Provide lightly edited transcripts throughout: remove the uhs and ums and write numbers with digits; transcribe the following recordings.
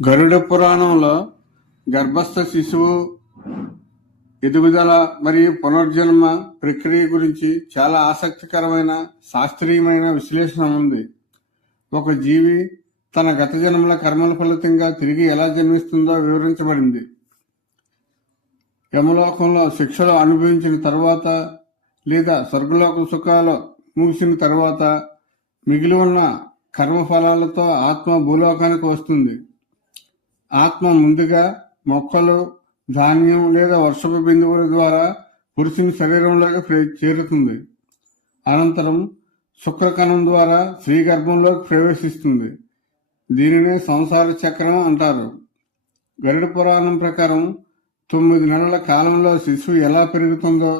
గరుడ పురాణంలో గర్భస్థ శిశువు ఎదుగుదల మరియు పునర్జన్మ ప్రక్రియ గురించి చాలా ఆసక్తికరమైన శాస్త్రీయమైన విశ్లేషణ ఉంది. ఒక జీవి తన గత జన్మల కర్మల ఫలితంగా తిరిగి ఎలా జన్మిస్తుందో వివరించబడింది. యమలోకంలో శిక్షలు అనుభవించిన తర్వాత లేదా స్వర్గలోక సుఖాలు ముగిసిన తర్వాత మిగిలి ఉన్న కర్మఫలాలతో ఆత్మ భూలోకానికి వస్తుంది. ఆత్మ ముందుగా మొక్కలు, ధాన్యం లేదా వర్షపు బిందువుల ద్వారా పురుషుని శరీరంలోకి చేరుతుంది. అనంతరం శుక్రకణం ద్వారా స్త్రీ గర్భంలోకి ప్రవేశిస్తుంది. దీనినే సంసార చక్రం అంటారు. గరుడ పురాణం ప్రకారం 9 నెలల కాలంలో శిశువు ఎలా పెరుగుతుందో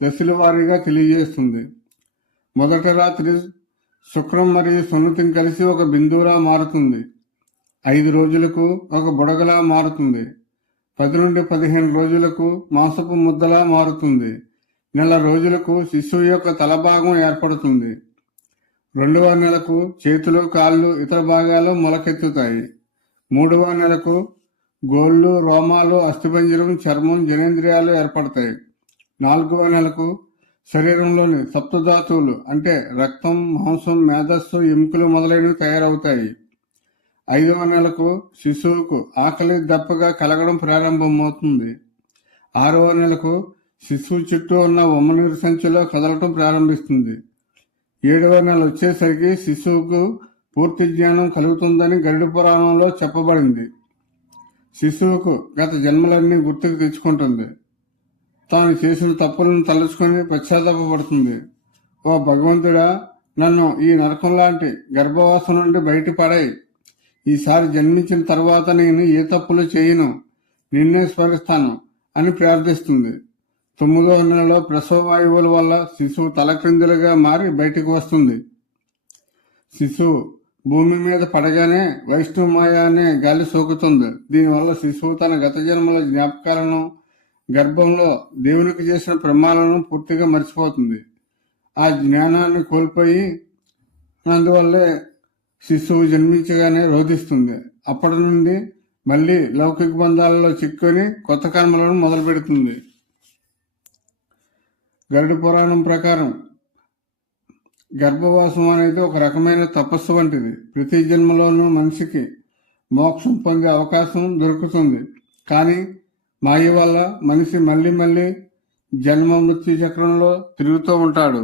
దశల వారీగా తెలియజేస్తుంది. మొదటి రాత్రి శుక్రం మరియు సున్నతం కలిసి ఒక బిందువులా మారుతుంది. 5 రోజులకు ఒక బుడగలా మారుతుంది. 10 నుండి 15 రోజులకు మాంసపు ముద్దలా మారుతుంది. నెల రోజులకు శిశువు యొక్క తలభాగం ఏర్పడుతుంది. 2వ నెలకు చేతులు, కాళ్ళు, ఇతర భాగాలు మొలకెత్తుతాయి. 3వ నెలకు గోళ్ళు, రోమాలు, అస్థిపంజరం, చర్మం, జనేంద్రియాలు ఏర్పడతాయి. 4వ నెలకు శరీరంలోని సప్తధాతువులు అంటే రక్తం, మాంసం, మేధస్సు, ఎముకలు మొదలైనవి తయారవుతాయి. 5వ నెలకు శిశువుకు ఆకలి దప్పగా కలగడం ప్రారంభమవుతుంది. 6వ నెలకు శిశువు చుట్టూ ఉన్న ఉమ్మనీరు సంచిలో కదలటం ప్రారంభిస్తుంది. 7వ నెల వచ్చేసరికి శిశువుకు పూర్తి జ్ఞానం కలుగుతుందని గరుడ పురాణంలో చెప్పబడింది. శిశువుకు గత జన్మలన్నీ గుర్తుకు తెచ్చుకుంటుంది. తాను చేసిన తప్పులను తలుచుకొని పశ్చాత్తాపడుతుంది. ఓ భగవంతుడా, నన్ను ఈ నరకం లాంటి గర్భవాసం నుండి బయటపడాయి. ఈసారి జన్మించిన తర్వాత నేను ఏ తప్పులు చేయను, నిన్నే స్మరిస్తాను అని ప్రార్థిస్తుంది. 9వ నెలలో ప్రసవ వాయువుల వల్ల శిశువు తలక్రిందులుగా మారి బయటకు వస్తుంది. శిశువు భూమి మీద పడగానే వైష్ణవమాయ అనే గాలి సోకుతుంది. దీనివల్ల శిశువు తన గత జన్మల జ్ఞాపకాలను, గర్భంలో దేవునికి చేసిన ప్రమాణాలను పూర్తిగా మర్చిపోతుంది. ఆ జ్ఞానాన్ని కోల్పోయి అందువల్లే శిశువు జన్మించగానే రోధిస్తుంది. అప్పటి నుండి మళ్ళీ లౌకిక బంధాలలో చిక్కుని కొత్త కర్మలను మొదలు పెడుతుంది. గరుడ పురాణం ప్రకారం గర్భవాసం అనేది ఒక రకమైన తపస్సు వంటిది. ప్రతి జన్మలోనూ మనిషికి మోక్షం పొందే అవకాశం దొరుకుతుంది. కానీ మాయ వల్ల మనిషి మళ్ళీ జన్మ మృత్యు చక్రంలో తిరుగుతూ ఉంటాడు.